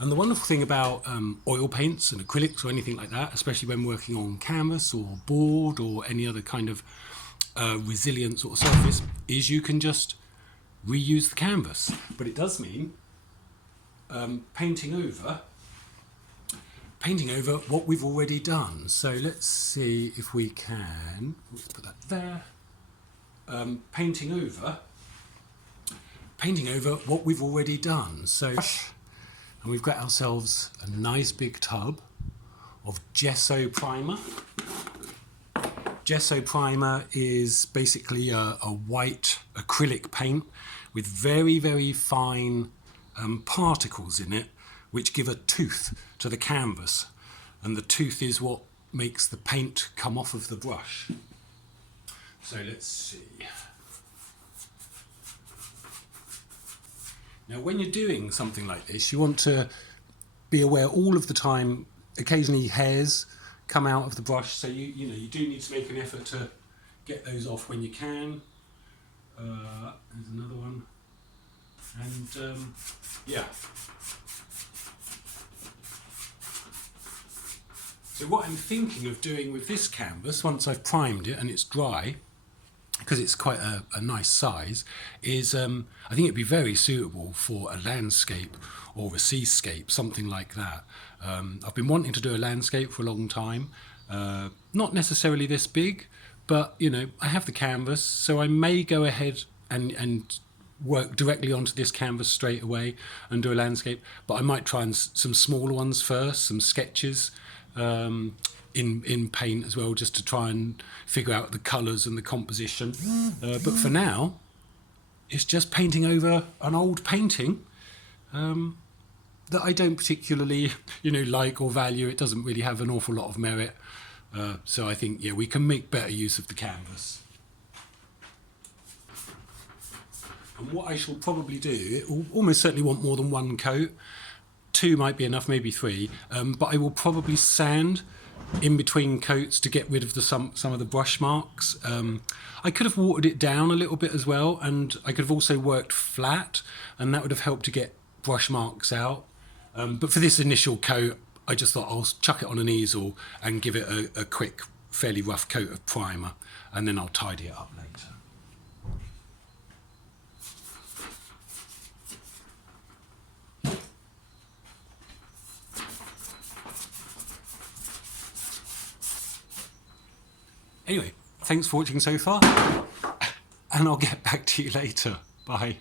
And the wonderful thing about oil paints and acrylics or anything like that, especially when working on canvas or board or any other kind of resilient sort of surface, is you can just reuse the canvas. But it does mean painting over what we've already done. So let's see if we can, let's put that there, painting over what we've already done. So, and we've got ourselves a nice big tub of gesso primer. Gesso primer is basically a white acrylic paint with very, very fine particles in it, which give a tooth to the canvas, and the tooth is what makes the paint come off of the brush. So let's see. Now when you're doing something like this, you want to be aware all of the time, occasionally hairs come out of the brush, so you do need to make an effort to get those off when you can. There's another one. And yeah. So what I'm thinking of doing with this canvas, once I've primed it and it's dry, because it's quite a nice size, is I think it'd be very suitable for a landscape or a seascape, something like that. I've been wanting to do a landscape for a long time, not necessarily this big, but I have the canvas, so I may go ahead and work directly onto this canvas straight away and do a landscape, but I might try some smaller ones first, some sketches in paint as well, just to try and figure out the colours and the composition. But for now, it's just painting over an old painting that I don't particularly like or value. It doesn't really have an awful lot of merit. So I think, yeah, we can make better use of the canvas. And what I shall probably do, it will almost certainly want more than one coat. 2 might be enough, maybe 3, but I will probably sand in between coats to get rid of some of the brush marks. I could have watered it down a little bit as well, and I could have also worked flat, and that would have helped to get brush marks out. But for this initial coat, I just thought I'll chuck it on an easel and give it a quick, fairly rough coat of primer, and then I'll tidy it up later. Anyway, thanks for watching so far, and I'll get back to you later. Bye.